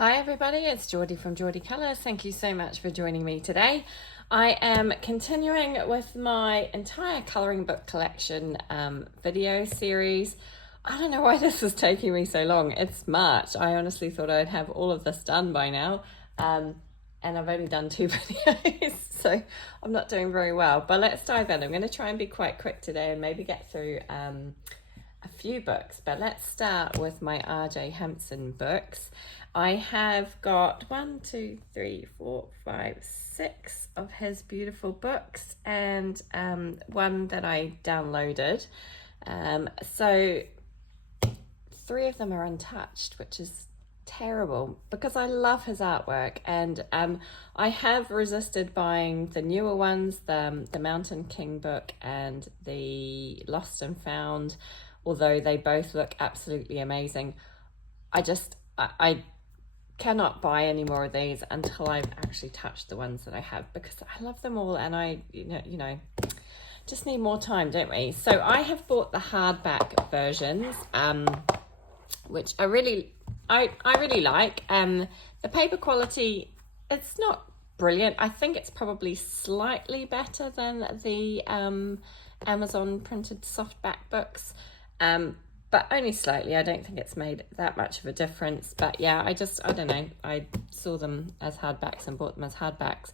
Hi everybody, it's Geordie from Geordie Colours. Thank you so much for joining me today. I am continuing with my entire colouring book collection video series. I don't know why this is taking me so long. It's March. I honestly thought I'd have all of this done by now. And I've only done 2 videos, so I'm not doing very well. But let's dive in. I'm going to try and be quite quick today and maybe get through a few books. But let's start with my R.J. Hampson books. I have got 1, 2, 3, 4, 5, 6 of his beautiful books and one that I downloaded. So 3 of them are untouched, which is terrible because I love his artwork, and I have resisted buying the newer ones, the Mountain King book and the Lost and Found, although they both look absolutely amazing. I cannot buy any more of these until I've actually touched the ones that I have, because I love them all and I just need more time, don't we? So I have bought the hardback versions, which I really like. The paper quality, it's not brilliant. I think it's probably slightly better than the Amazon printed softback books, but only slightly. I don't think it's made that much of a difference. But yeah, I don't know. I saw them as hardbacks and bought them as hardbacks.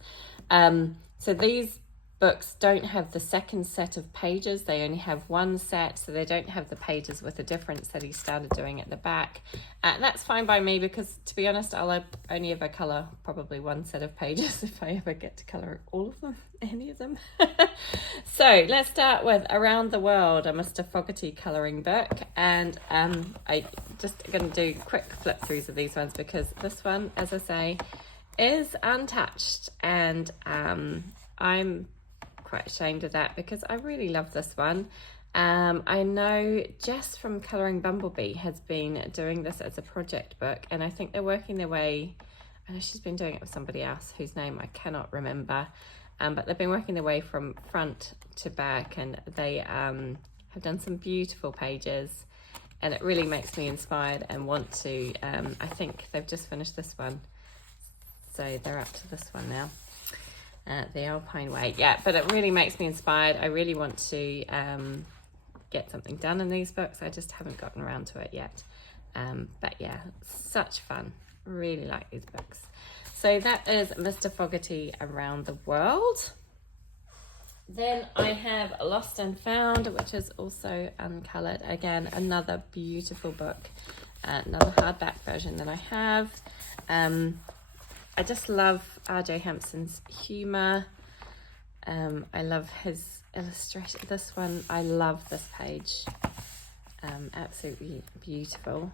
So these books don't have the second set of pages. They only have one set, so they don't have the pages with the difference that he started doing at the back. That's fine by me, because to be honest, I'll only ever colour probably one set of pages if I ever get to colour all of them, any of them. So let's start with Around the World, a Mr. Fogarty colouring book. And I just going to do quick flip throughs of these ones, because this one, as I say, is untouched, and I'm quite ashamed of that because I really love this one. I know Jess from Colouring Bumblebee has been doing this as a project book, and I think they're working their way, I know she's been doing it with somebody else whose name I cannot remember, but they've been working their way from front to back, and they have done some beautiful pages, and it really makes me inspired and want to. I think they've just finished this one, so they're up to this one now. The Alpine Way, yeah, but it really makes me inspired. I really want to get something done in these books. I just haven't gotten around to it yet. But yeah, such fun. Really like these books. So that is Mr. Fogarty Around the World. Then I have Lost and Found, which is also uncoloured. Again, another beautiful book. Another hardback version that I have. I just love R.J. Hampson's humour. I love his illustration. This one, I love this page. Absolutely beautiful.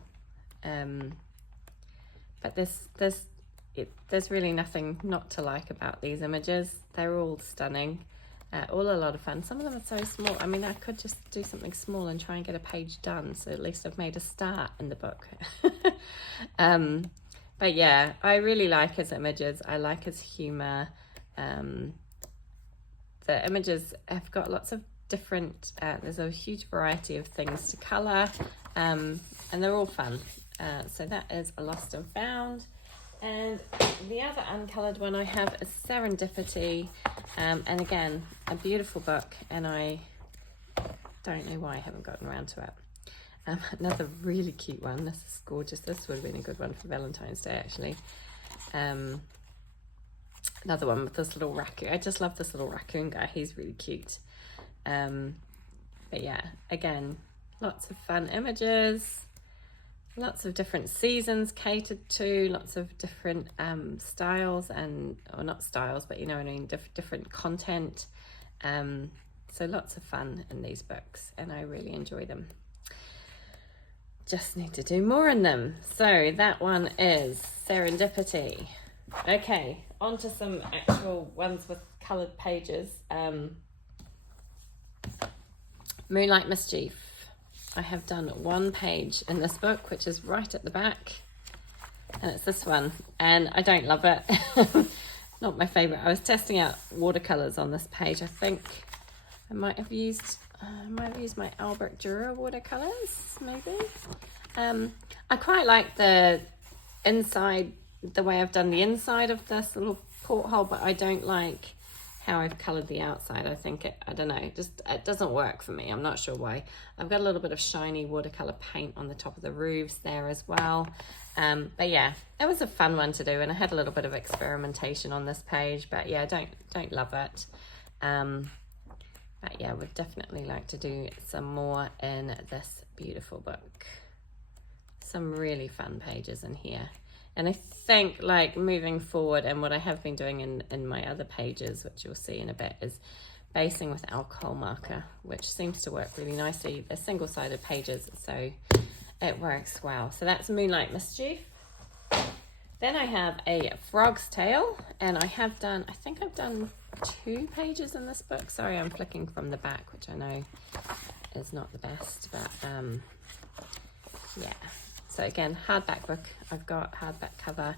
But there's really nothing not to like about these images. They're all stunning. All a lot of fun. Some of them are so small. I mean, I could just do something small and try and get a page done, so at least I've made a start in the book. But yeah, I really like his images. I like his humour. The images have got lots of different, there's a huge variety of things to colour, and they're all fun. So that is a Lost and Found. And the other uncoloured one I have is Serendipity. And again, a beautiful book, and I don't know why I haven't gotten around to it. Another really cute one. This is gorgeous. This would have been a good one for Valentine's Day, actually. Another one with this little raccoon. I just love this little raccoon guy. He's really cute. But yeah, again, lots of fun images, lots of different seasons catered to, lots of different styles, or not styles, but you know what I mean, different content. So lots of fun in these books, and I really enjoy them. Just need to do more in them. So that one is Serendipity. Okay, on to some actual ones with coloured pages. Moonlight Mischief. I have done one page in this book, which is right at the back, and it's this one, and I don't love it. Not my favourite. I was testing out watercolours on this page. I think I might have used my Albert Dürer watercolours, maybe. I quite like the inside the way I've done the inside of this little porthole, but I don't like how I've coloured the outside. I think I don't know, it doesn't work for me. I'm not sure why. I've got a little bit of shiny watercolour paint on the top of the roofs there as well. But yeah, it was a fun one to do, and I had a little bit of experimentation on this page, but yeah, don't love it. But yeah, would definitely like to do some more in this beautiful book. Some really fun pages in here. And I think, like, moving forward, and what I have been doing in my other pages, which you'll see in a bit, is basing with alcohol marker, which seems to work really nicely. They're single-sided pages, so it works well. So that's Moonlight Mischief. Then I have a Frog's Tale, and I think I've done 2 pages in this book. Sorry, I'm flicking from the back, which I know is not the best, but yeah. So again, hardback book. I've got hardback cover.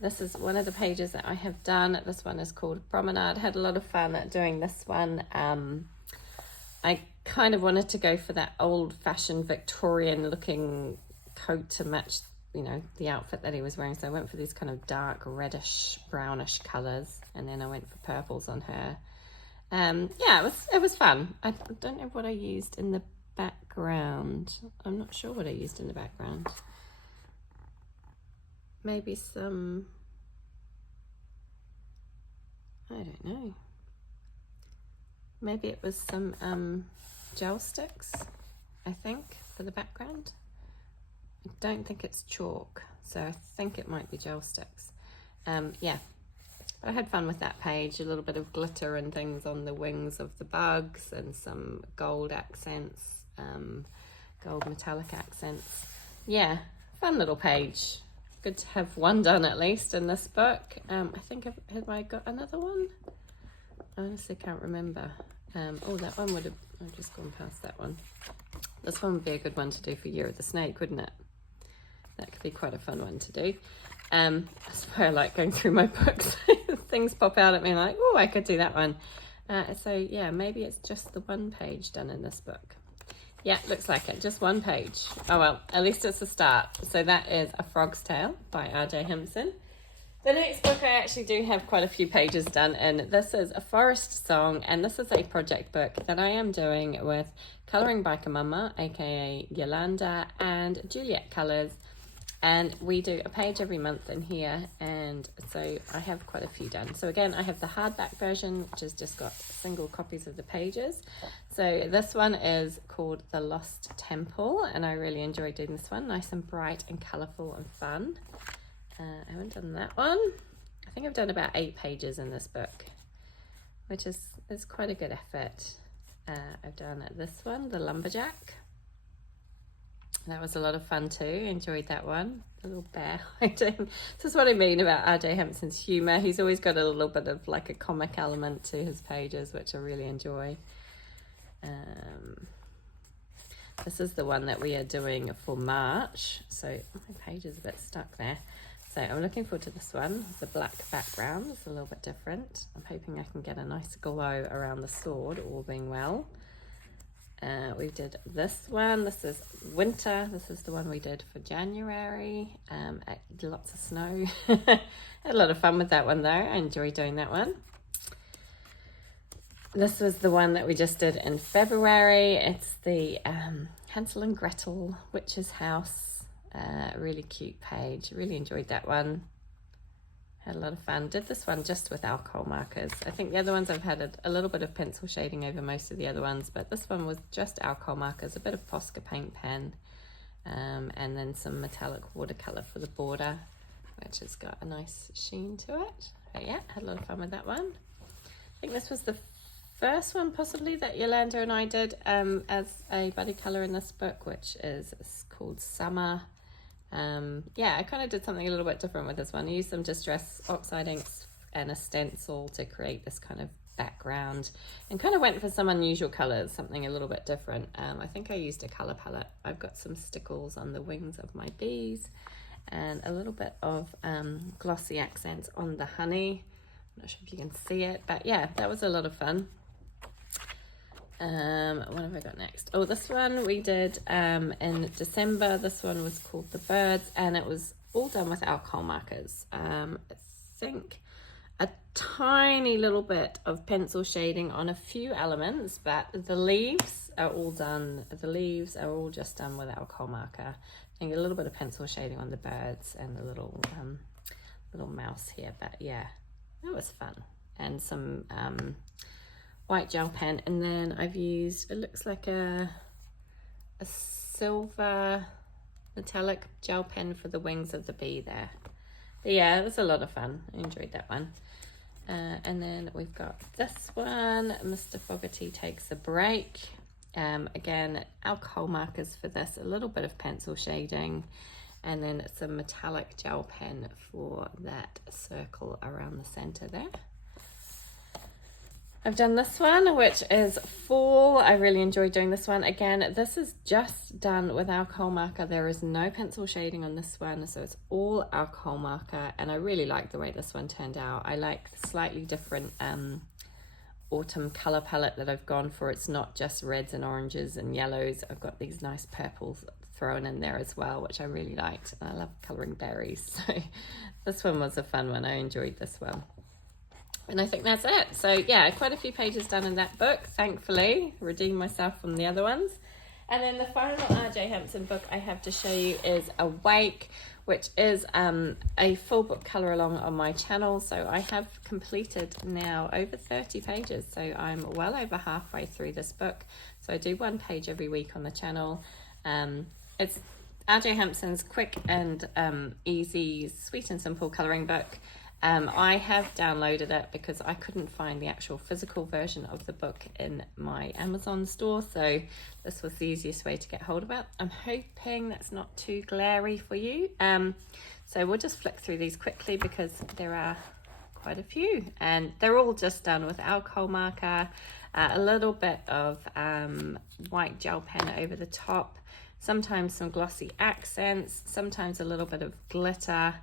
This is one of the pages that I have done. This one is called Promenade. Had a lot of fun doing this one. I kind of wanted to go for that old-fashioned Victorian looking coat to match, you know, the outfit that he was wearing. So I went for these kind of dark reddish brownish colors, and then I went for purples on her. Yeah, it was fun. I don't know what I used in the background. I'm not sure what I used in the background. Maybe some, I don't know. Maybe it was some gel sticks, I think, for the background. I don't think it's chalk, so I think it might be gel sticks. Yeah, but I had fun with that page. A little bit of glitter and things on the wings of the bugs, and some gold accents, gold metallic accents. Yeah, fun little page. Good to have one done at least in this book. I think, have I got another one? I honestly can't remember. Oh, that one would have, I've just gone past that one. This one would be a good one to do for Year of the Snake, wouldn't it? That could be quite a fun one to do. That's why I like going through my books. Things pop out at me like, oh, I could do that one. So yeah, maybe it's just the one page done in this book. Yeah, looks like it, just one page. Oh well, at least it's a start. So that is A Frog's Tale by R.J. Hampson. The next book I actually do have quite a few pages done in. This is A Forest Song, and this is a project book that I am doing with Colouring Biker Mama, aka Yolanda, and Juliet Colours. And we do a page every month in here, and so I have quite a few done. So again, I have the hardback version, which has just got single copies of the pages. So this one is called The Lost Temple, and I really enjoyed doing this one. Nice and bright and colourful and fun. I haven't done that one. I think I've done about 8 pages in this book, which is quite a good effort. I've done this one, The Lumberjack. That was a lot of fun too. Enjoyed that one. A little bear hiding. This is what I mean about R.J. Hampson's humour. He's always got a little bit of like a comic element to his pages, which I really enjoy. This is the one that we are doing for March. So my page is a bit stuck there. So I'm looking forward to this one. The black background is a little bit different. I'm hoping I can get a nice glow around the sword, all being well. We did this one. This is winter. This is the one we did for January. Lots of snow. Had a lot of fun with that one though. I enjoyed doing that one. This was the one that we just did in February. It's the Hansel and Gretel Witch's House. Really cute page. Really enjoyed that one. Had a lot of fun. Did this one just with alcohol markers. I think the other ones I've had a little bit of pencil shading over most of the other ones, but this one was just alcohol markers, a bit of Posca paint pen, and then some metallic watercolour for the border, which has got a nice sheen to it. But yeah, had a lot of fun with that one. I think this was the first one possibly that Yolanda and I did as a buddy colour in this book, which is called Summer. Yeah, I kind of did something a little bit different with this one. I used some Distress Oxide inks and a stencil to create this kind of background, and kind of went for some unusual colours, something a little bit different. I think I used a colour palette. I've got some stickles on the wings of my bees and a little bit of glossy accents on the honey. I'm not sure if you can see it, but yeah, that was a lot of fun. What have I got next? Oh, this one we did in December. This one was called The Birds, and it was all done with alcohol markers. I think a tiny little bit of pencil shading on a few elements, but the leaves are all done. The leaves are all just done with alcohol marker. I think a little bit of pencil shading on the birds and the little mouse here, but yeah, that was fun. And some white gel pen, and then I've used, it looks like a silver metallic gel pen for the wings of the bee there. But yeah, it was a lot of fun. I enjoyed that one. And then we've got this one, Mr. Fogarty Takes a Break. Again, alcohol markers for this, a little bit of pencil shading, and then some metallic gel pen for that circle around the center there. I've done this one, which is fall. I really enjoyed doing this one. Again, this is just done with alcohol marker. There is no pencil shading on this one, so it's all alcohol marker, and I really like the way this one turned out. I like slightly different autumn color palette that I've gone for. It's not just reds and oranges and yellows. I've got these nice purples thrown in there as well, which I really liked. I love coloring berries, so this one was a fun one. I enjoyed this one. And I think that's it. So yeah, quite a few pages done in that book, thankfully. Redeemed myself from the other ones. And then the final R.J. Hampson book I have to show you is Awake, which is a full book colour along on my channel. So I have completed now over 30 pages. So I'm well over halfway through this book. So I do one page every week on the channel. It's R.J. Hampson's quick and easy, sweet and simple colouring book. I have downloaded it because I couldn't find the actual physical version of the book in my Amazon store, so this was the easiest way to get hold of it. I'm hoping that's not too glary for you. So we'll just flick through these quickly because there are quite a few, and they're all just done with alcohol marker, a little bit of white gel pen over the top, sometimes some glossy accents, sometimes a little bit of glitter.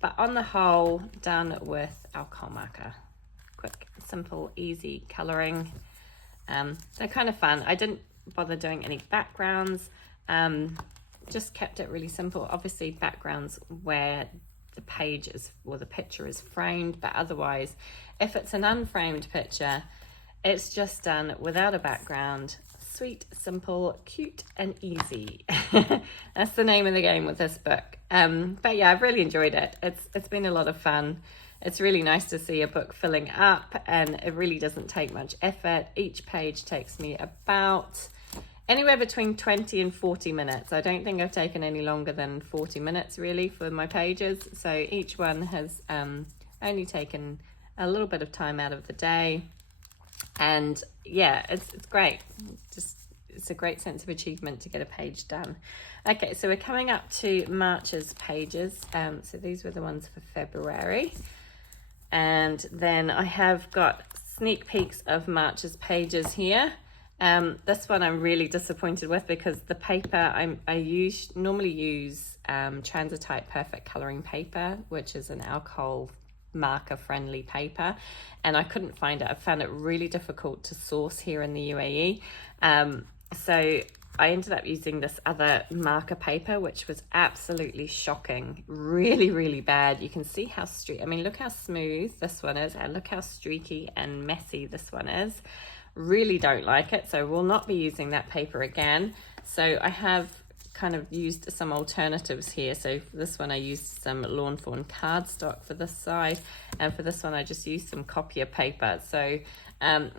But on the whole, done with alcohol marker. Quick, simple, easy colouring. They're kind of fun. I didn't bother doing any backgrounds, just kept it really simple. Obviously backgrounds where the page is, or the picture is framed, but otherwise, if it's an unframed picture, it's just done without a background. Sweet, simple, cute and easy. That's the name of the game with this book. But yeah, I've really enjoyed it. It's been a lot of fun. It's really nice to see a book filling up, and it really doesn't take much effort. Each page takes me about anywhere between 20 and 40 minutes. I don't think I've taken any longer than 40 minutes really for my pages. So each one has only taken a little bit of time out of the day. And yeah, it's great. It's a great sense of achievement to get a page done. Okay, so we're coming up to March's pages. So these were the ones for February. And then I have got sneak peeks of March's pages here. This one I'm really disappointed with because the paper I normally use Transitite Perfect Colouring Paper, which is an alcohol marker friendly paper, and I couldn't find it. I found it really difficult to source here in the UAE. So I ended up using this other marker paper, which was absolutely shocking. Really, really bad. You can see how look how smooth this one is, and look how streaky and messy this one is. Really don't like it, so we'll not be using that paper again. So I have kind of used some alternatives here. So for this one I used some Lawn Fawn cardstock for this side, and for this one I just used some copier paper. So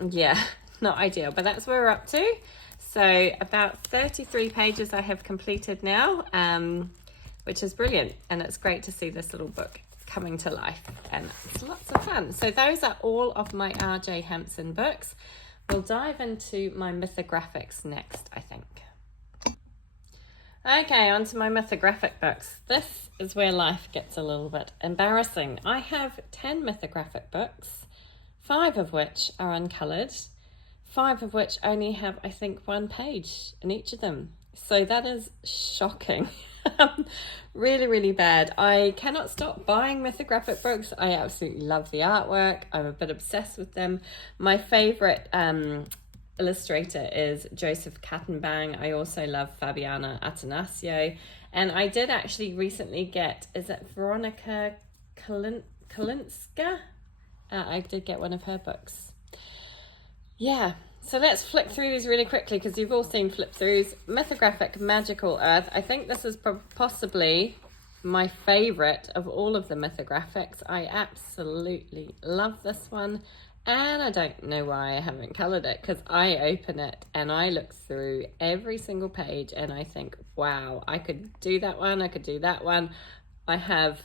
yeah, not ideal, but that's where we're up to. So about 33 pages I have completed now, which is brilliant, and it's great to see this little book coming to life, and it's lots of fun. So those are all of my R.J. Hampson books. We'll dive into my mythographics next, I think. Okay, on to my mythographic books. This is where life gets a little bit embarrassing. I have 10 mythographic books, 5 of which are uncoloured, 5 of which only have, I think, 1 page in each of them. So that is shocking. Really, really bad. I cannot stop buying mythographic books. I absolutely love the artwork. I'm a bit obsessed with them. My favourite illustrator is Joseph Kattenbang. I also love Fabiana Attanasio, And I did actually recently get, is it Veronica Kalinska? I did get one of her books. Yeah, so let's flick through these really quickly because you've all seen flip throughs. Mythographic Magical Earth. I think this is possibly my favorite of all of the mythographics. I absolutely love this one, and I don't know why I haven't colored it, because I open it and I look through every single page and I think, wow, I could do that one, I could do that one. I have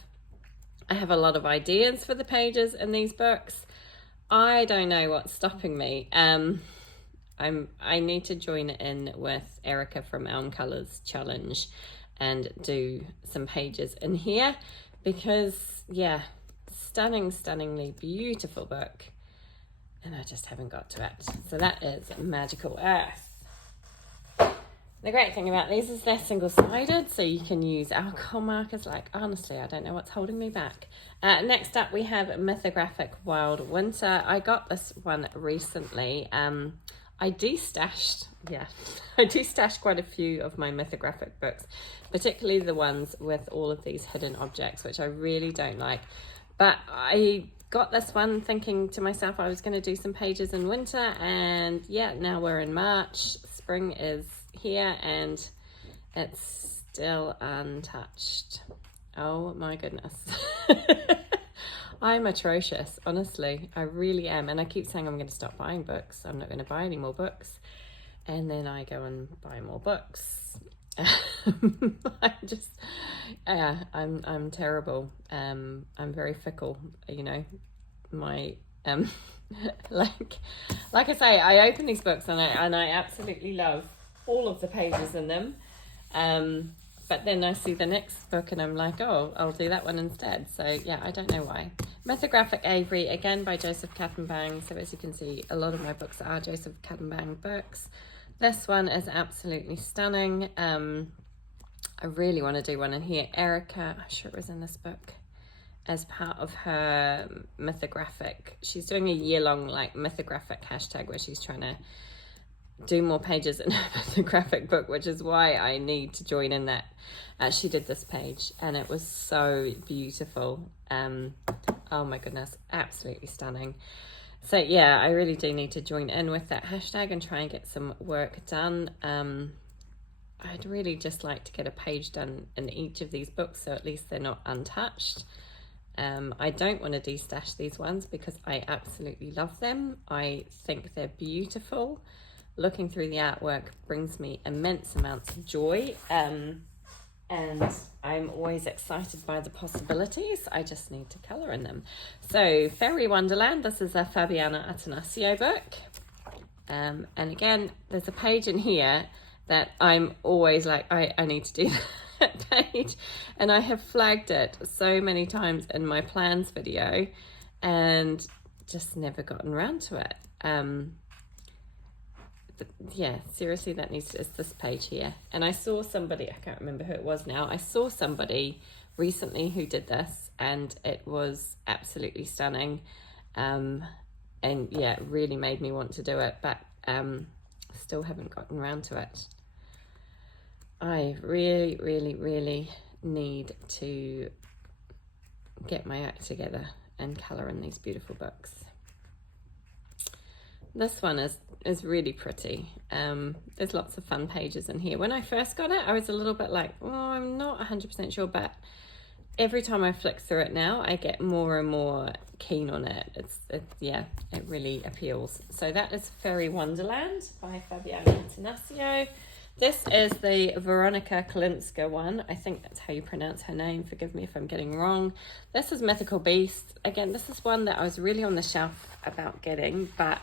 a lot of ideas for the pages in these books. I don't know what's stopping me. I need to join in with Erica from Elm Colors Challenge and do some pages in here, because yeah, stunningly beautiful book, and I just haven't got to it. So that is Magical Earth. The great thing about these is they're single-sided, so you can use alcohol markers. Like, honestly, I don't know what's holding me back. Next up, we have Mythographic Wild Winter. I got this one recently. I destashed quite a few of my mythographic books, particularly the ones with all of these hidden objects, which I really don't like. But I got this one thinking to myself I was going to do some pages in winter, and yeah, now we're in March. Spring is here and it's still untouched. Oh my goodness. I'm atrocious, honestly. I really am. And I keep saying I'm going to stop buying books. I'm not going to buy any more books. And then I go and buy more books. I'm terrible. I'm very fickle, you know. My like I say, I open these books and I absolutely love all of the pages in them. But then I see the next book and I'm like, oh, I'll do that one instead. So yeah, I don't know why. Mythographic Avery, again by Joseph Kattenbang. So as you can see, a lot of my books are Joseph Kattenbang books. This one is absolutely stunning. I really want to do one in here. Erica, I'm sure it was in this book, as part of her mythographic. She's doing a year-long like mythographic hashtag where she's trying to do more pages in her mythographic book, which is why I need to join in that. She did this page and it was so beautiful. Oh my goodness, absolutely stunning. So yeah, I really do need to join in with that hashtag and try and get some work done. I'd really just like to get a page done in each of these books, so at least they're not untouched. I don't want to destash these ones because I absolutely love them. I think they're beautiful. Looking through the artwork brings me immense amounts of joy, and I'm always excited by the possibilities. I just need to colour in them. So Fairy Wonderland, this is a Fabiana Attanasio book, and again there's a page in here that I'm always like, I need to do that page, and I have flagged it so many times in my plans video and just never gotten around to it. Yeah, seriously, that needs to, it's this page here. And I saw somebody, I can't remember who it was now, I saw somebody recently who did this and it was absolutely stunning. And yeah, it really made me want to do it, but still haven't gotten around to it. I really need to get my act together and colour in these beautiful books. This one is really pretty. There's lots of fun pages in here. When I first got it, I was a little bit like, oh, I'm not 100% sure, but every time I flick through it now, I get more and more keen on it. Yeah, it really appeals. So that is Fairy Wonderland by Fabiana Attanasio. This is the Veronica Kalinska one. I think that's how you pronounce her name. Forgive me if I'm getting wrong. This is Mythical Beasts. Again, this is one that I was really on the shelf about getting, but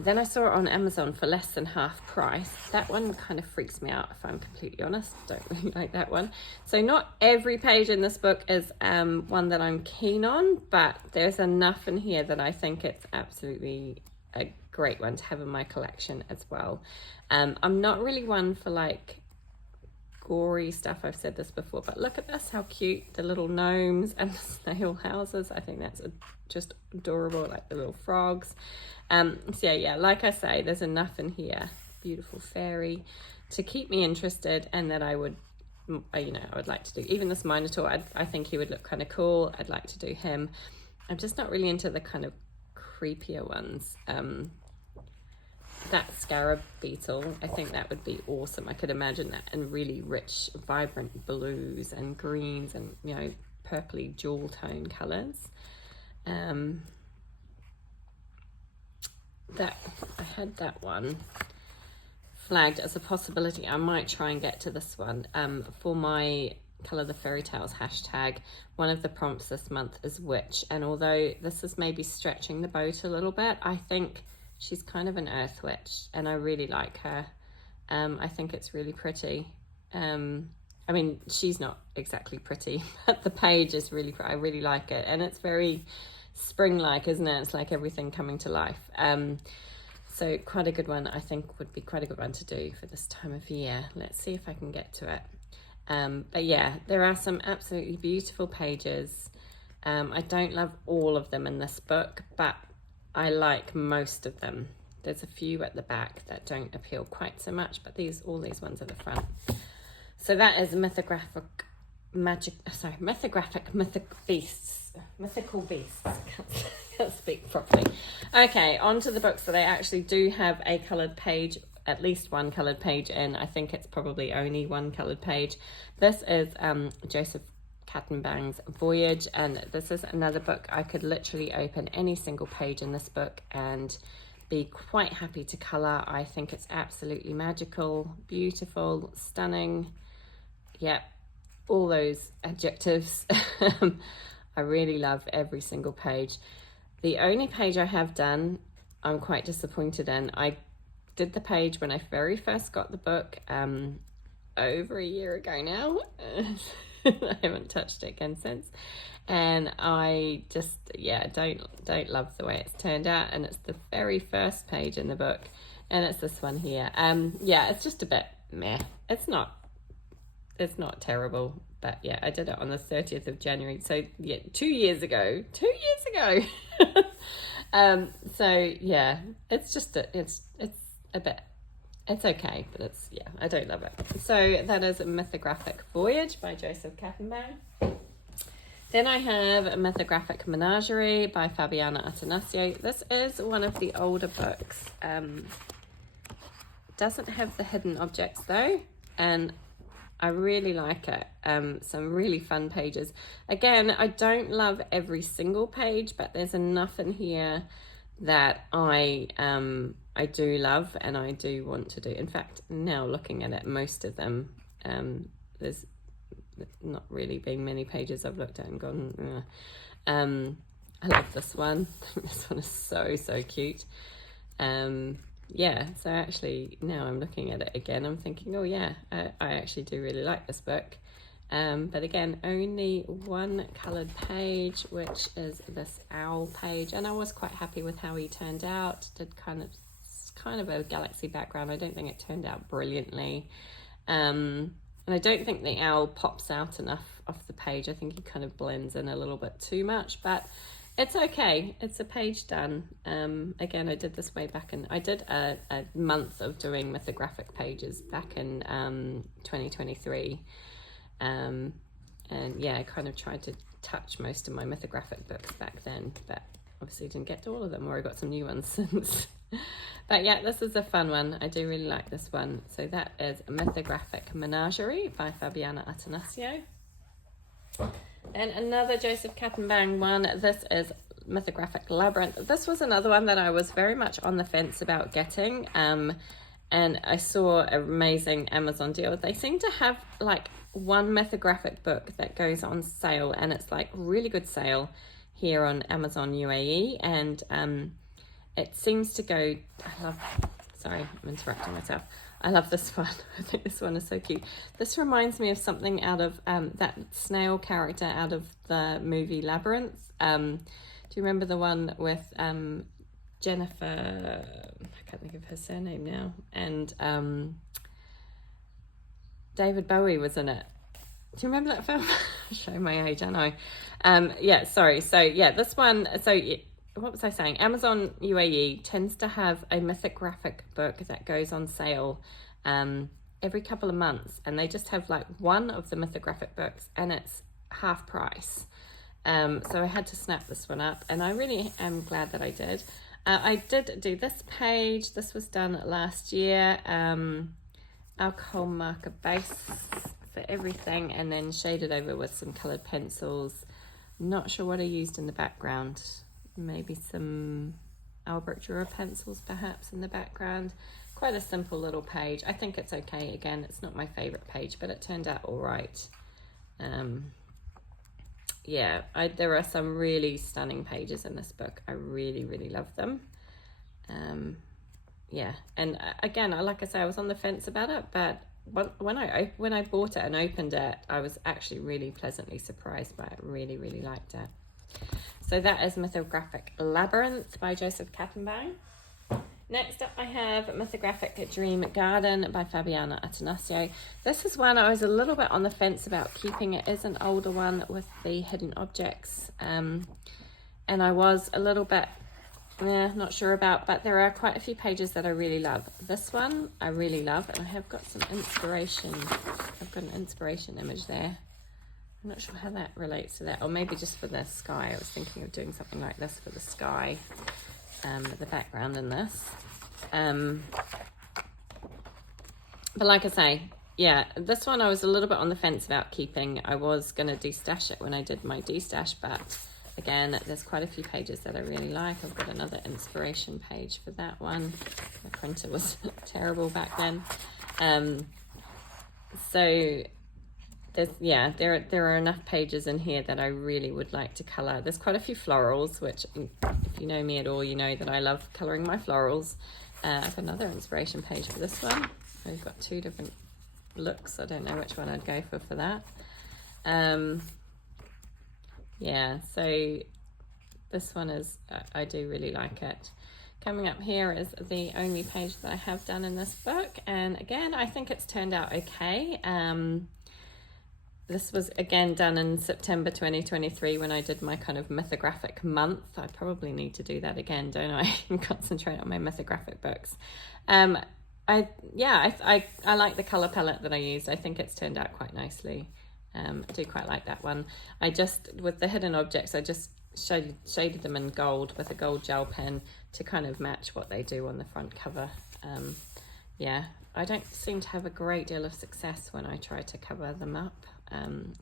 then I saw it on Amazon for less than half price. That one kind of freaks me out, if I'm completely honest. Don't really like that one. So not every page in this book is one that I'm keen on, but there's enough in here that I think it's absolutely a great one to have in my collection as well. I'm not really one for like gory stuff, I've said this before, but look at this, how cute, the little gnomes and the snail houses. I think that's just adorable, like the little frogs. So yeah, like I say, there's enough in here, beautiful fairy, to keep me interested and that I would you know, I would like to do even this Minotaur. I think he would look kind of cool. I'd like to do him. I'm just not really into the kind of creepier ones. That scarab beetle, I think that would be awesome. I could imagine that in really rich, vibrant blues and greens and, you know, purpley jewel tone colors. That I had that one flagged as a possibility. I might try and get to this one for my Colour the Fairy Tales hashtag. One of the prompts this month is witch, and although this is maybe stretching the boat a little bit, I think she's kind of an earth witch and I really like her. I think it's really pretty. I mean, she's not exactly pretty, but the page is really pretty. I really like it, and it's very spring-like, isn't it? It's like everything coming to life. So quite a good one, I think would be quite a good one to do for this time of year. Let's see if I can get to it. But yeah, there are some absolutely beautiful pages. I don't love all of them in this book, but I like most of them. There's a few at the back that don't appeal quite so much, but all these ones at the front. So that is Mythographic Beasts. Mythical Beasts. Can't speak properly. Okay, on to the books that I actually do have a coloured page, at least one coloured page in. I think it's probably only one coloured page. This is Joseph Kattenbang's Voyage, and this is another book I could literally open any single page in this book and be quite happy to colour. I think it's absolutely magical, beautiful, stunning. Yep, all those adjectives. I really love every single page. The only page I have done, I'm quite disappointed in. I did the page when I very first got the book, over a year ago now. I haven't touched it again since, and I just don't love the way it's turned out. And it's the very first page in the book, and it's this one here. Yeah, it's just a bit meh. It's not terrible, but yeah, I did it on the 30th of January, so yeah, 2 years ago. So yeah, it's just it's a bit, it's okay, but it's, yeah, I don't love it. So that is Mythographic Voyage by Joseph Kattenbang. Then I have Mythographic Menagerie by Fabiana Attanasio. This is one of the older books. Doesn't have the hidden objects though, and I really like it. Some really fun pages. Again, I don't love every single page, but there's enough in here that I do love and I do want to do. In fact, now looking at it, most of them, there's not really been many pages I've looked at and gone, I love this one. This one is so cute. Yeah, so actually now I'm looking at it again, I'm thinking, oh yeah, I actually do really like this book. But again, only one coloured page, which is this owl page, and I was quite happy with how he turned out. Did kind of a galaxy background. I don't think it turned out brilliantly, and I don't think the owl pops out enough off the page. I think he kind of blends in a little bit too much, but it's okay. It's a page done. Again, I did this way back in, I did a month of doing mythographic pages back in 2023. And yeah, I kind of tried to touch most of my mythographic books back then, but obviously didn't get to all of them, or I got some new ones since. But yeah, this is a fun one. I do really like this one. So that is Mythographic Menagerie by Fabiana Attanasio. And another Joseph Kattenbang one. This is Mythographic Labyrinth. This was another one that I was very much on the fence about getting. And I saw an amazing Amazon deal. They seem to have like one mythographic book that goes on sale, and it's like really good sale here on Amazon UAE. And it seems to go, sorry, I'm interrupting myself. I love this one. I think this one is so cute. This reminds me of something out of that snail character out of the movie Labyrinth. Do you remember the one with Jennifer, I can't think of her surname now, and David Bowie was in it. Do you remember that film? Showing my age, I know. Yeah, sorry. So yeah, this one, so what was I saying? Amazon UAE tends to have a mythographic book that goes on sale every couple of months, and they just have like one of the Mythographic books and it's half price. So I had to snap this one up, and I really am glad that I did. I did do this page. This was done last year. Alcohol marker base for everything, and then shaded over with some coloured pencils. Not sure what I used in the background. Maybe some Albrecht Dürer pencils perhaps in the background. Quite a simple little page. I think it's okay. Again, it's not my favourite page, but it turned out all right. Yeah, there are some really stunning pages in this book. I really, really love them. Yeah, and again, like I say, I was on the fence about it, but when I bought it and opened it, I was actually really pleasantly surprised by it. Really, really liked it. So that is Mythographic Labyrinth by Joseph Kattenbang. Next up, I have Mythographic Dream Garden by Fabiana Attanasio. This is one I was a little bit on the fence about keeping. It is an older one with the hidden objects, and I was a little bit not sure about, but there are quite a few pages that I really love. This one I really love, and I have got some inspiration. I've got an inspiration image there. I'm not sure how that relates to that, or maybe just for the sky. I was thinking of doing something like this for the sky. The background in this, but like I say, yeah, this one I was a little bit on the fence about keeping. I was going to destash it when I did my destash, but again, there's quite a few pages that I really like. I've got another inspiration page for that one. The printer was terrible back then. So there are enough pages in here that I really would like to colour. There's quite a few florals, which if you know me at all, you know that I love colouring my florals. I've got another inspiration page for this one. We've got two different looks. I don't know which one I'd go for that. Yeah, so this one is, I do really like it. Coming up here is the only page that I have done in this book, and again, I think it's turned out okay. This was again done in September 2023 when I did my kind of mythographic month. I probably need to do that again, don't I? And concentrate on my mythographic books. I like the colour palette that I used. I think it's turned out quite nicely. I do quite like that one. I just, with the hidden objects, I just shaded them in gold with a gold gel pen to kind of match what they do on the front cover. Yeah, I don't seem to have a great deal of success when I try to cover them up.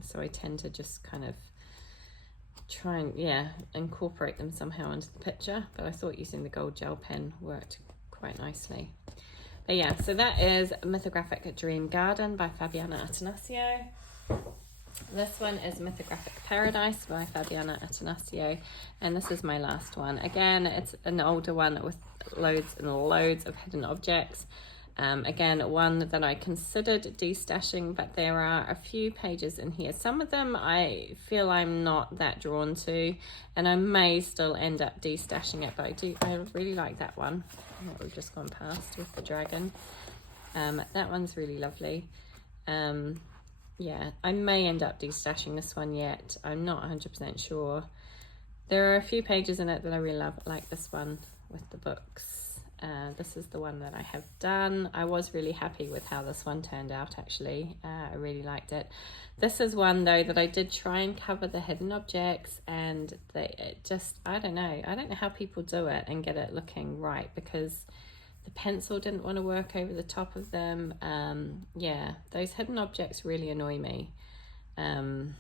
So I tend to just kind of try and, incorporate them somehow into the picture. But I thought using the gold gel pen worked quite nicely. But yeah, so that is Mythographic Dream Garden by Fabiana Attanasio. This one is Mythographic Paradise by Fabiana Attanasio, and this is my last one. Again, it's an older one with loads and loads of hidden objects. Again, one that I considered destashing, but there are a few pages in here. Some of them I feel I'm not that drawn to, and I may still end up destashing it, but I really like that one that we've just gone past with the dragon. That one's really lovely. Yeah, I may end up destashing this one yet. I'm not 100% sure. There are a few pages in it that I really love, like this one with the books. This is the one that I have done. I was really happy with how this one turned out, actually. I really liked it. This is one, though, that I did try and cover the hidden objects, and I don't know how people do it and get it looking right, because the pencil didn't want to work over the top of them. Yeah, those hidden objects really annoy me. And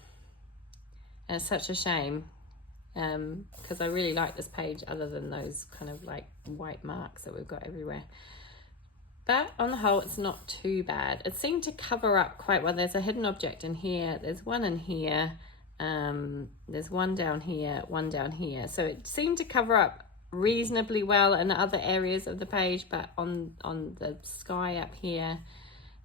it's such a shame, because I really like this page, other than those kind of like white marks that we've got everywhere. But on the whole, it's not too bad. It seemed to cover up quite well. There's a hidden object in here. There's one in here. There's one down here, one down here. So it seemed to cover up reasonably well in other areas of the page, but on the sky up here,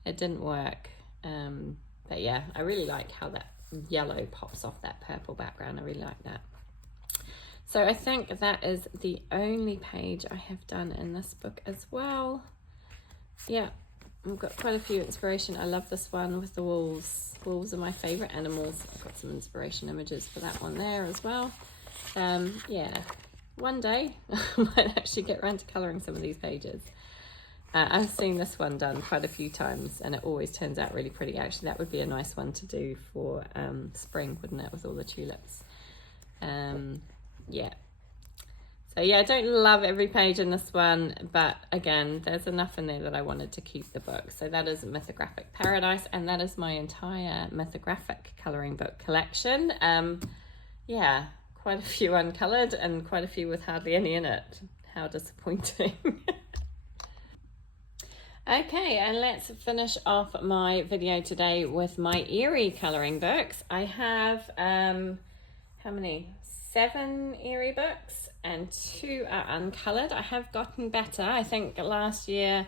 it didn't work. But yeah, I really like how that yellow pops off that purple background. I really like that. So I think that is the only page I have done in this book as well. Yeah, I've got quite a few inspiration. I love this one with the wolves. Wolves are my favorite animals. I've got some inspiration images for that one there as well. Yeah, one day I might actually get around to coloring some of these pages. I've seen this one done quite a few times and it always turns out really pretty. Actually, that would be a nice one to do for spring, wouldn't it, with all the tulips? Yeah. So yeah, I don't love every page in this one, but again, there's enough in there that I wanted to keep the book. So that is Mythographic Paradise, and that is my entire Mythographic colouring book collection. Yeah, quite a few uncoloured and quite a few with hardly any in it. How disappointing. Okay, and let's finish off my video today with my Eriy colouring books. I have, how many? 7 Eriy books and 2 are uncoloured. I have gotten better. I think last year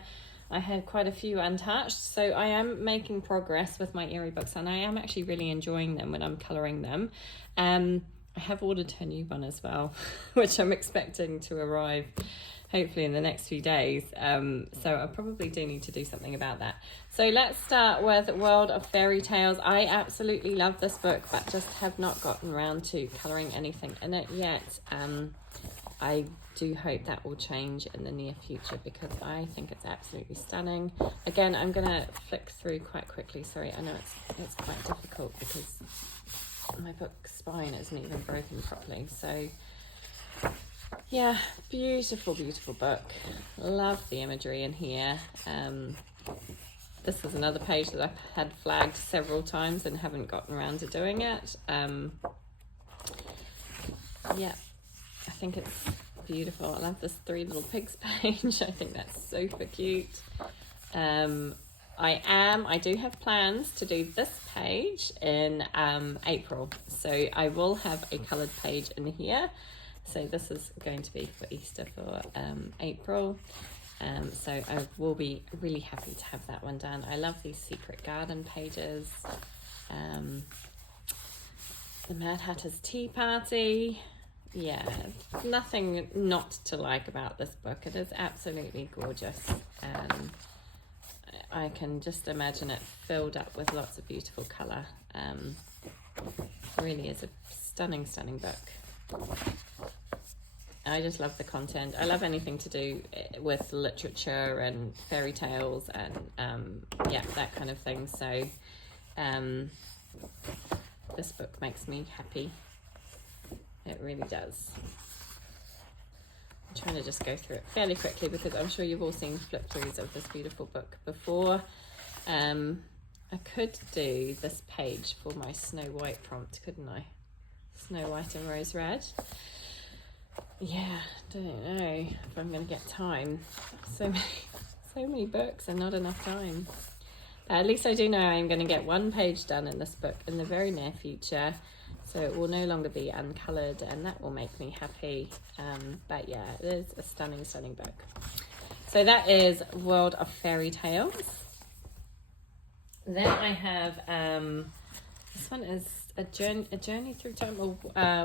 I had quite a few untouched, so I am making progress with my Eriy books and I am actually really enjoying them when I'm colouring them. I have ordered her new one as well, which I'm expecting to arrive hopefully in the next few days, so I probably do need to do something about that. So let's start with World of Fairy Tales. I absolutely love this book, but just have not gotten around to colouring anything in it yet. I do hope that will change in the near future because I think it's absolutely stunning. Again, I'm gonna flick through quite quickly. Sorry, I know it's quite difficult because my book spine isn't even broken properly. So yeah, beautiful, beautiful book. Love the imagery in here. This is another page that I've had flagged several times and haven't gotten around to doing it. Yeah, I think it's beautiful. I love this 3 little pigs page. I think that's super cute. I do have plans to do this page in April. So I will have a coloured page in here. So this is going to be for Easter for April. So I will be really happy to have that one done. I love these secret garden pages. The Mad Hatter's Tea Party. Yeah, nothing not to like about this book. It is absolutely gorgeous. I can just imagine it filled up with lots of beautiful colour. Really is a stunning, stunning book. I just love the content. I love anything to do with literature and fairy tales and yeah, that kind of thing. So this book makes me happy. It really does. I'm trying to just go through it fairly quickly because I'm sure you've all seen flip throughs of this beautiful book before. I could do this page for my Snow White prompt, couldn't I? Snow White and Rose Red. Yeah, don't know if I'm going to get time. So many books and not enough time. At least I do know I'm going to get 1 page done in this book in the very near future. So it will no longer be uncoloured and that will make me happy. But yeah, it is a stunning, stunning book. So that is World of Fairy Tales. Then I have, this one is a journey through time, or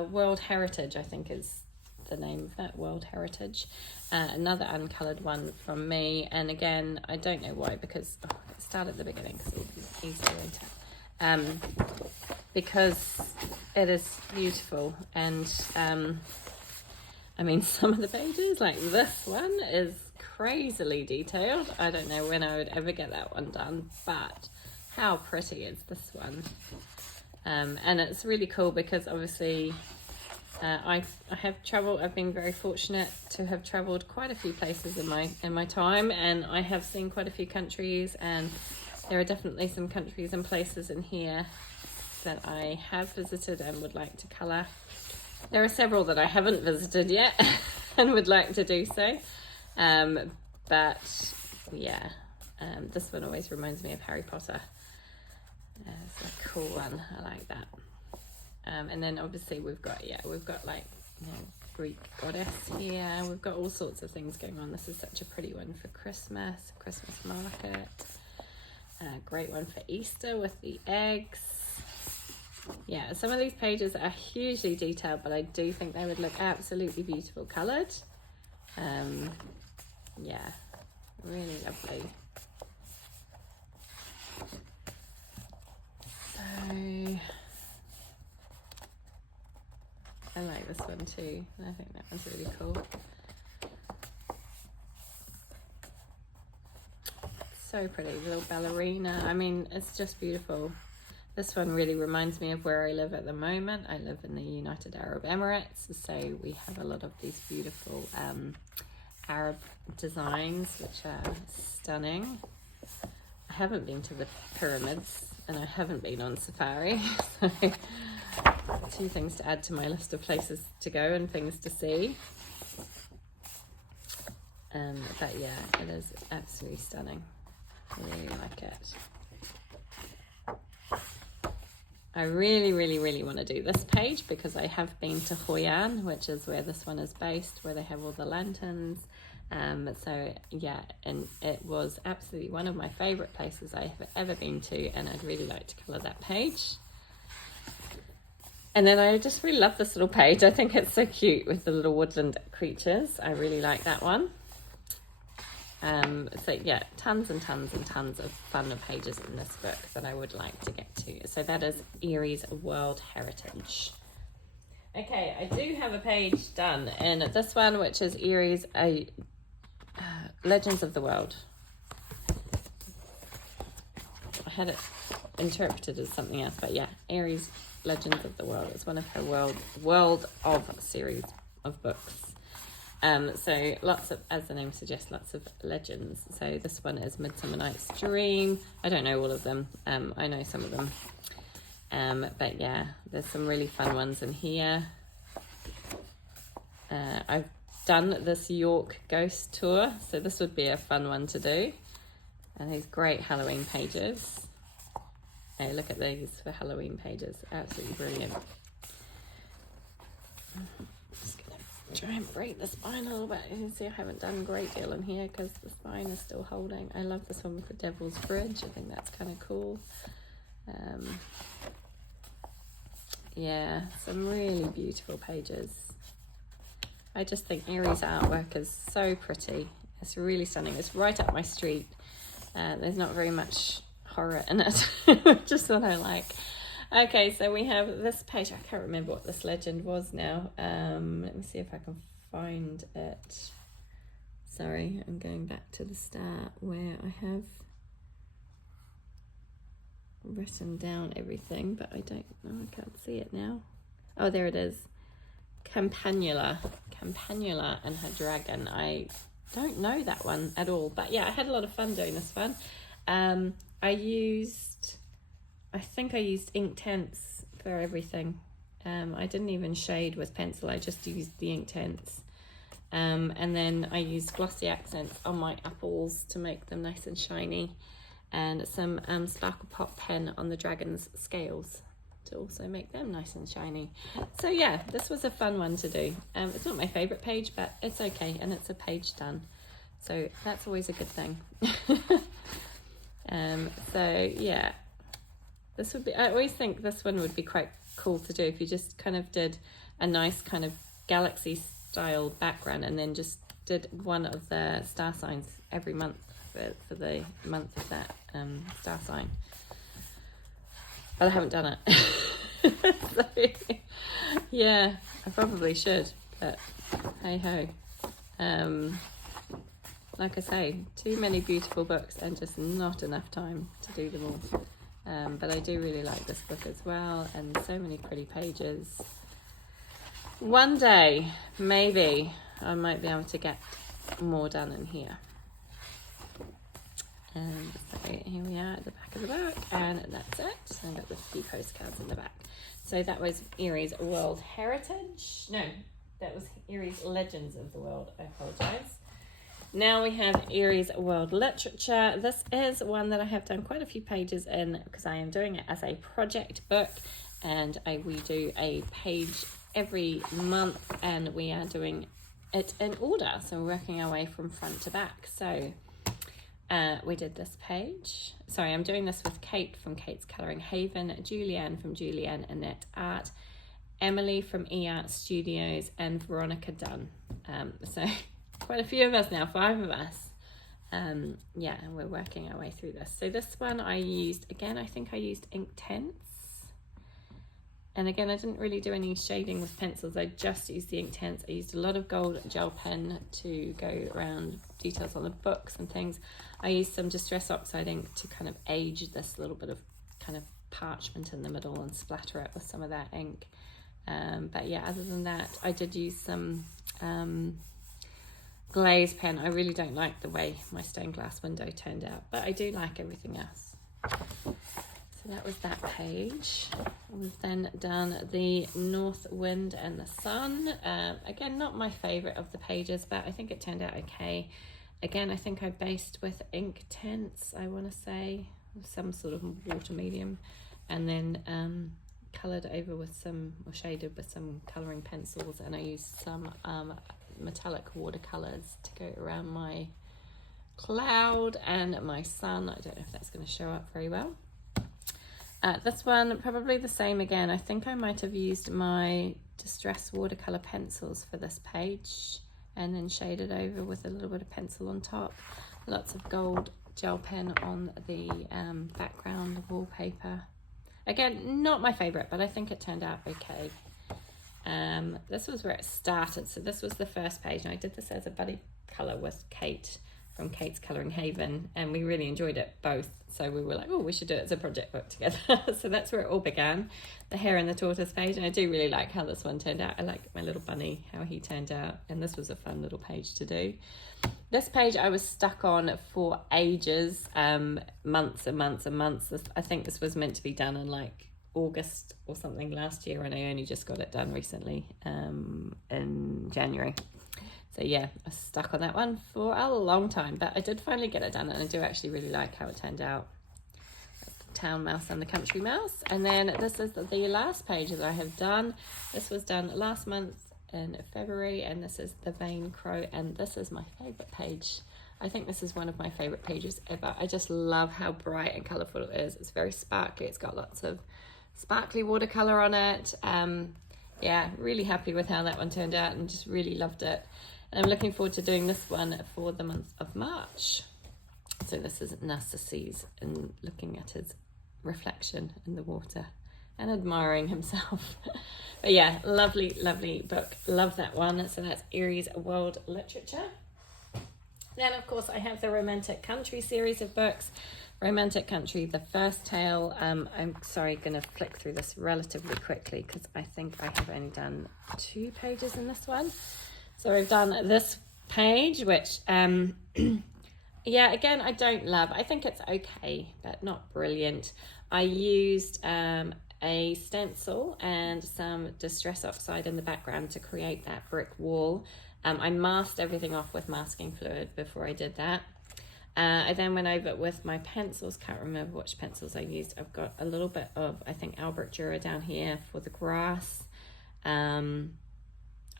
World Heritage, I think is the name of that, World Heritage. Another uncoloured one from me. And again, I don't know why, because start at the beginning because it'll be easier later. Because it is beautiful and I mean some of the pages, like this one is crazily detailed. I don't know when I would ever get that one done, but how pretty is this one? And it's really cool because obviously I have travelled. I've been very fortunate to have travelled quite a few places in my time, and I have seen quite a few countries, and there are definitely some countries and places in here that I have visited and would like to colour. There are several that I haven't visited yet and would like to do so. But yeah, this one always reminds me of Harry Potter. It's a cool one. I like that. And then obviously we've got like, you know, Greek goddess here. We've got all sorts of things going on. This is such a pretty one for Christmas market. Great one for Easter with the eggs. Yeah, some of these pages are hugely detailed, but I do think they would look absolutely beautiful coloured. Yeah, really lovely. So I like this one too. I think that one's really cool. so pretty. Little ballerina. I mean, it's just beautiful. This one really reminds me of where I live at the moment. I live in the United Arab Emirates, so we have a lot of these beautiful Arab designs, which are stunning. I haven't been to the pyramids, and I haven't been on safari, so 2 things to add to my list of places to go and things to see. But yeah, it is absolutely stunning. I really like it. I really, really, really want to do this page because I have been to Hoi An, which is where this one is based, where they have all the lanterns. So yeah, and it was absolutely one of my favourite places I have ever been to, and I'd really like to colour that page. And then I just really love this little page. I think it's so cute with the little woodland creatures. I really like that one. So yeah, tons and tons and tons of fun pages in this book that I would like to get to. So that is Erie's World Heritage. Okay, I do have a page done in this one, which is Erie's Legends of the World. I had it interpreted as something else, but yeah, Erie's Legends of the World. It's one of her world of series of books. So lots of, as the name suggests, lots of legends. So this one is Midsummer Night's Dream. I don't know all of them. I know some of them. But yeah, there's some really fun ones in here. I've done this York ghost tour, so this would be a fun one to do. And these great Halloween pages. Hey, look at these for Halloween pages. Absolutely brilliant. Just gonna try and break the spine a little bit. You can see I haven't done a great deal in here because the spine is still holding. I love this one with the Devil's Bridge. I think that's kind of cool. Yeah, some really beautiful pages. I just think Erie's artwork is so pretty. It's really stunning. It's right up my street. There's not very much horror in it, just what I like. Okay, so we have this page. I can't remember what this legend was now. Let me see if I can find it. Sorry, I'm going back to the start where I have written down everything, but I don't know, I can't see it now. Oh, there it is. Campanula and her dragon. I don't know that one at all, but yeah, I had a lot of fun doing this one. I think I used Inktense for everything. I didn't even shade with pencil, I just used the Inktense. And then I used glossy accents on my apples to make them nice and shiny, and some Sparkle Pop pen on the dragon's scales to also make them nice and shiny. So yeah, this was a fun one to do. It's not my favourite page, but it's okay, and it's a page done. So that's always a good thing. So yeah, this would be, I always think this one would be quite cool to do if you just kind of did a nice kind of galaxy style background and then just did one of the star signs every month for the month of that star sign. But I haven't done it. So, yeah, I probably should, but hey ho. Like I say, too many beautiful books and just not enough time to do them all. But I do really like this book as well, and so many pretty pages. One day, maybe, I might be able to get more done in here. And so here we are at the back of the book, and that's it. I've got the few postcards in the back. So that was Erie's World Heritage. No, that was Erie's Legends of the World. I apologise. Now we have Erie's World Literature. This is one that I have done quite a few pages in because I am doing it as a project book, and we do a page every month, and we are doing it in order. So we're working our way from front to back. So we did this page. Sorry, I'm doing this with Kate from Kate's Colouring Haven, Julianne from Julianne Annette Art, Emily from eArt Studios, and Veronica Dunn. So quite a few of us now, 5 of us. Yeah, and we're working our way through this. So this one I used, again, I think I used Inktense. And again, I didn't really do any shading with pencils. I just used the Inktense. I used a lot of gold gel pen to go around details on the books and things. I used some Distress Oxide ink to kind of age this little bit of kind of parchment in the middle and splatter it with some of that ink. But yeah, other than that, I did use some glaze pen. I really don't like the way my stained glass window turned out, but I do like everything else. So that was that page. We've then done the North Wind and the Sun. Again, not my favorite of the pages, but I think it turned out okay. Again, I think I based with Inktense, I want to say, some sort of water medium, and then coloured over with some, or shaded with some colouring pencils, and I used some metallic watercolours to go around my cloud and my sun. I don't know if that's going to show up very well. This one, probably the same again. I think I might have used my Distress watercolour pencils for this page and then shaded over with a little bit of pencil on top. Lots of gold gel pen on the background wallpaper. Again, not my favourite, but I think it turned out okay. This was where it started. So this was the first page, and I did this as a buddy colour with Kate from Kate's Colouring Haven, and we really enjoyed it both. So we were like, oh, we should do it as a project book together. So that's where it all began, the Hare and the Tortoise page. And I do really like how this one turned out. I like my little bunny, how he turned out. And this was a fun little page to do. This page I was stuck on for ages, months and months and months. I think this was meant to be done in like August or something last year, and I only just got it done recently in January. So yeah, I was stuck on that one for a long time, but I did finally get it done, and I do actually really like how it turned out. That's the town mouse and the country mouse. And then this is the last page that I have done. This was done last month in February, and this is the Vane Crow, and this is my favourite page. I think this is one of my favourite pages ever. I just love how bright and colourful it is. It's very sparkly. It's got lots of sparkly watercolour on it. Yeah, really happy with how that one turned out, and just really loved it. And I'm looking forward to doing this one for the month of March. So this is Narcissus, and looking at his reflection in the water and admiring himself. But yeah, lovely, lovely book. Love that one. So that's Eriy's World Literature. Then, of course, I have the Romantic Country series of books. Romantic Country, the first tale. I'm sorry, going to flick through this relatively quickly because I think I have only done 2 pages in this one. So I've done this page, which, yeah, again, I don't love. I think it's okay, but not brilliant. I used a stencil and some Distress Oxide in the background to create that brick wall. I masked everything off with masking fluid before I did that. I then went over with my pencils. Can't remember which pencils I used. I've got a little bit of, I think, Albert Dürer down here for the grass.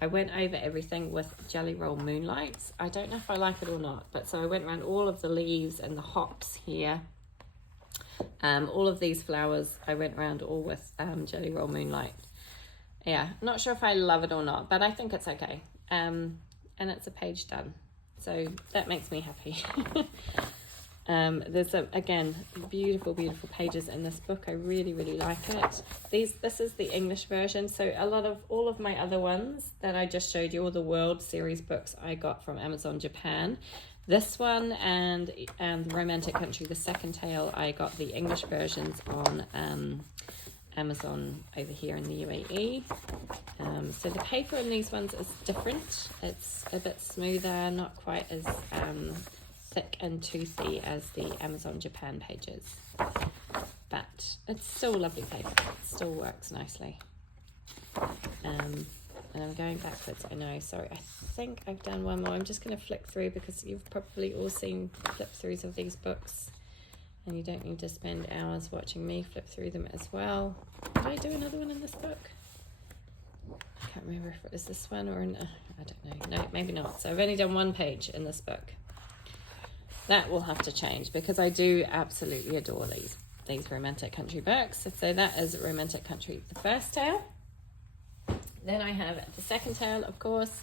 I went over everything with Jelly Roll Moonlights. I don't know if I like it or not, but so I went around all of the leaves and the hops here. All of these flowers, I went around all with Jelly Roll Moonlight. Yeah, not sure if I love it or not, but I think it's okay. And it's a page done. So that makes me happy. There's again, beautiful, beautiful pages in this book. I really, really like it. This is the English version. So all of my other ones that I just showed you, all the World Series books I got from Amazon Japan. This one and Romantic Country, the second tale, I got the English versions on Amazon over here in the UAE. So the paper in these ones is different. It's a bit smoother, not quite as thick and toothy as the Amazon Japan pages, but it's still lovely paper. It still works nicely. And I'm going backwards, I know, sorry. I think I've done one more. I'm just going to flick through because you've probably all seen flip throughs of these books, and you don't need to spend hours watching me flip through them as well. Did I do another one in this book? I can't remember if it was this one or I don't know. No, maybe not. So I've only done one page in this book. That will have to change because I do absolutely adore these Romantic Country books. So that is Romantic Country, the first tale. Then I have the second tale, of course.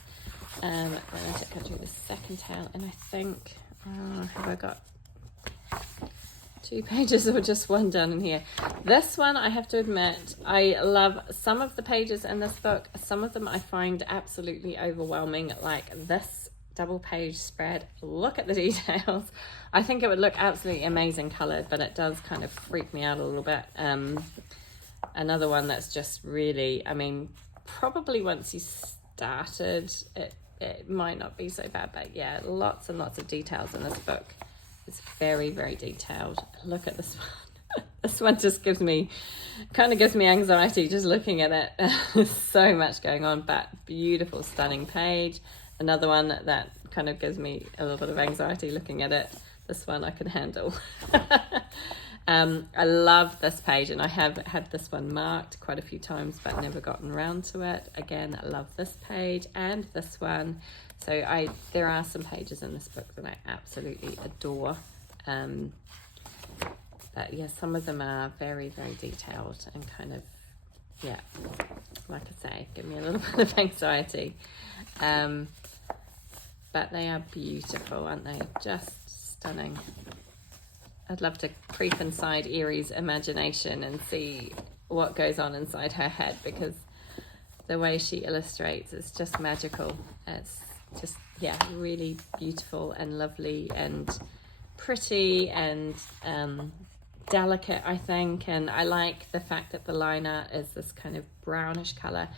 Romantic Country, the second tale. And I think, have I got 2 pages or just one done in here. This one, I have to admit, I love some of the pages in this book. Some of them I find absolutely overwhelming, like this double page spread. Look at the details. I think it would look absolutely amazing colored, but it does kind of freak me out a little bit. Another one that's just really, I mean, probably once you started, it might not be so bad, but yeah, lots and lots of details in this book. It's very, very detailed. Look at this one. This one just gives me anxiety just looking at it. There's so much going on, but beautiful, stunning page. Another one that kind of gives me a little bit of anxiety looking at it. This one I can handle. I love this page, and I have had this one marked quite a few times but never gotten around to it. Again, I love this page and this one. So there are some pages in this book that I absolutely adore. But yeah, some of them are very, very detailed and kind of, yeah, like I say, give me a little bit of anxiety. But they are beautiful, aren't they? Just stunning. I'd love to creep inside Eriy's imagination and see what goes on inside her head, because the way she illustrates is just magical. It's just, yeah, really beautiful and lovely and pretty and delicate, I think. And I like the fact that the liner is this kind of brownish color,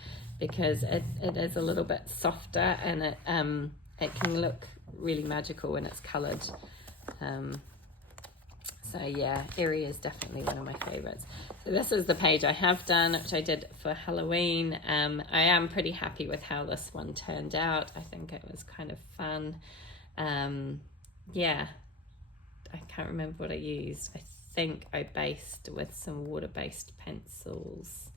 because it is a little bit softer, and it can look really magical when it's colored. So yeah, Eriy is definitely one of my favorites. So this is the page I have done, which I did for Halloween. I am pretty happy with how this one turned out. I think it was kind of fun. Yeah, I can't remember what I used. I think I based with some water-based pencils,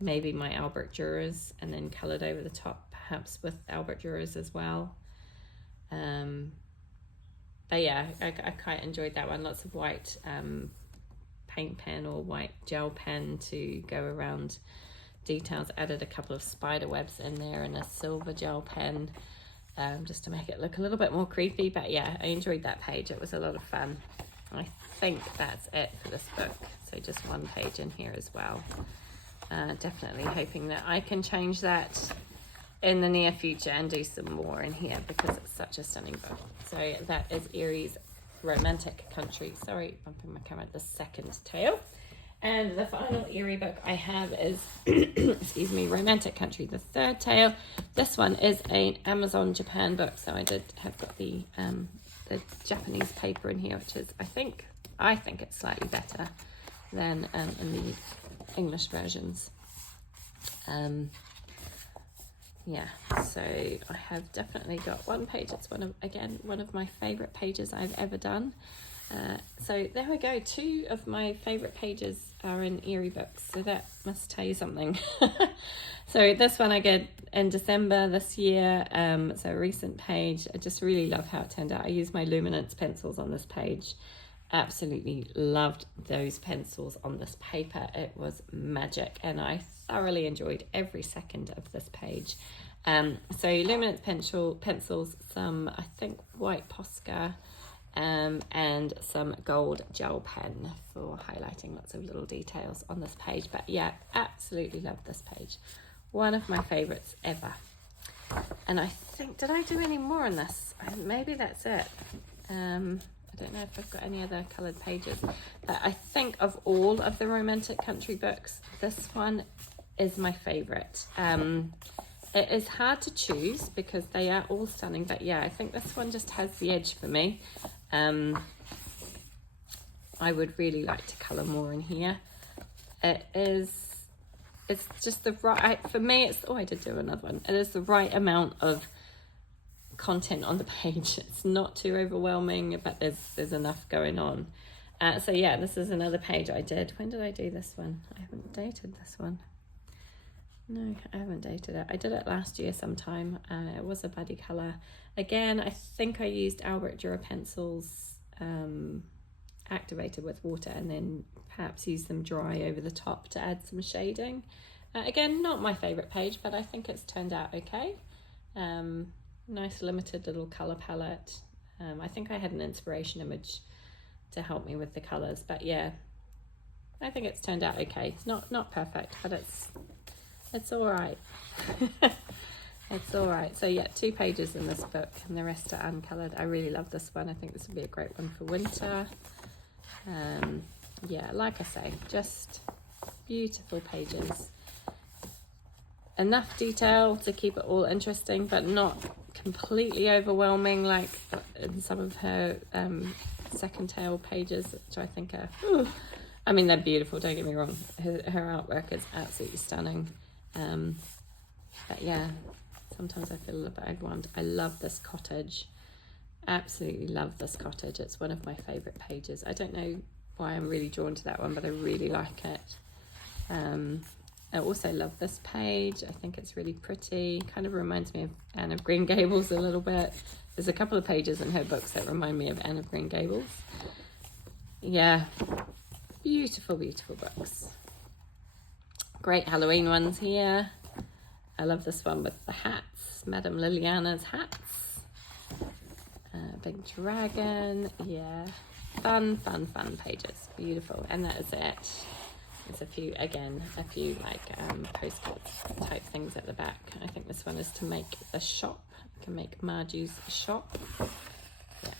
maybe my Albert Dürers, and then colored over the top, perhaps with Albert Dürers as well. But yeah, I quite enjoyed that one. Lots of white paint pen or white gel pen to go around details. Added a couple of spider webs in there and a silver gel pen, just to make it look a little bit more creepy. But yeah, I enjoyed that page. It was a lot of fun. I think that's it for this book. So just one page in here as well. Definitely hoping that I can change that in the near future and do some more in here, because it's such a stunning book. So that is Eriy's Romantic Country. Sorry, bumping my camera. The second tale. And the final Eriy book I have is, excuse me, Romantic Country, the third tale. This one is an Amazon Japan book, so I have got the Japanese paper in here, which is, I think it's slightly better than in the English versions. Yeah, so I have definitely got one page. It's one of my favorite pages I've ever done. So there we go. 2 of my favorite pages are in Eriy books, so that must tell you something. So this one I get in December this year, so a recent page. I just really love how it turned out. I used my luminance pencils on this page. Absolutely loved those pencils on this paper. It was magic, and I thoroughly enjoyed every second of this page. So luminance pencils, some I think white Posca, and some gold gel pen for highlighting lots of little details on this page. But yeah, absolutely love this page. One of my favorites ever. And I think, did I do any more on this? Maybe that's it. I don't know if I've got any other coloured pages, but I think of all of the Romantic Country books, this one is my favourite. It is hard to choose because they are all stunning, but yeah, I think this one just has the edge for me. I would really like to colour more in here. It's just the right, for me, I did do another one. It is the right amount of content on the page. It's not too overwhelming, but there's enough going on. So yeah, this is another page I did. When did I do this one? I haven't dated this one. No, I haven't dated it. I did it last year sometime. It was a buddy colour. Again, I think I used Albert Dürer pencils, activated with water, and then perhaps use them dry over the top to add some shading. Again, not my favourite page, but I think it's turned out okay. Nice limited little colour palette. I think I had an inspiration image to help me with the colours. But yeah, I think it's turned out okay. It's not perfect, but it's all right. It's all right. So yeah, 2 pages in this book and the rest are uncoloured. I really love this one. I think this would be a great one for winter. Yeah, like I say, just beautiful pages. Enough detail to keep it all interesting, but not completely overwhelming like in some of her second tale pages, which I think are, I mean, they're beautiful, don't get me wrong. Her artwork is absolutely stunning. But yeah, sometimes I feel a little bit overwhelmed. I love this cottage. Absolutely love this cottage. It's one of my favourite pages. I don't know why I'm really drawn to that one, but I really like it. I also love this page. I think it's really pretty. Kind of reminds me of Anne of Green Gables a little bit. There's a couple of pages in her books that remind me of Anne of Green Gables. Yeah, beautiful, beautiful books. Great Halloween ones here. I love this one with the hats, Madame Liliana's hats. Big dragon, yeah. Fun pages, beautiful. And that is it. There's a few like postcards type things at the back. I think this one is to make a shop. You can make Marju's shop. Yeah,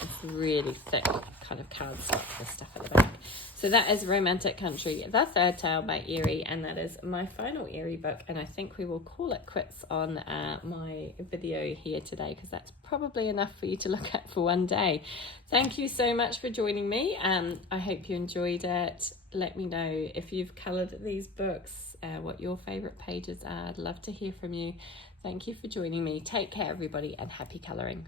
it's really thick kind of cardstock, this stuff at the back. So that is Romantic Country, the third tale by Eriy, and that is my final Eriy book. And I think we will call it quits on my video here today, because that's probably enough for you to look at for one day. Thank you so much for joining me. I hope you enjoyed it. Let me know if you've coloured these books, what your favourite pages are. I'd love to hear from you. Thank you for joining me. Take care, everybody, and happy colouring.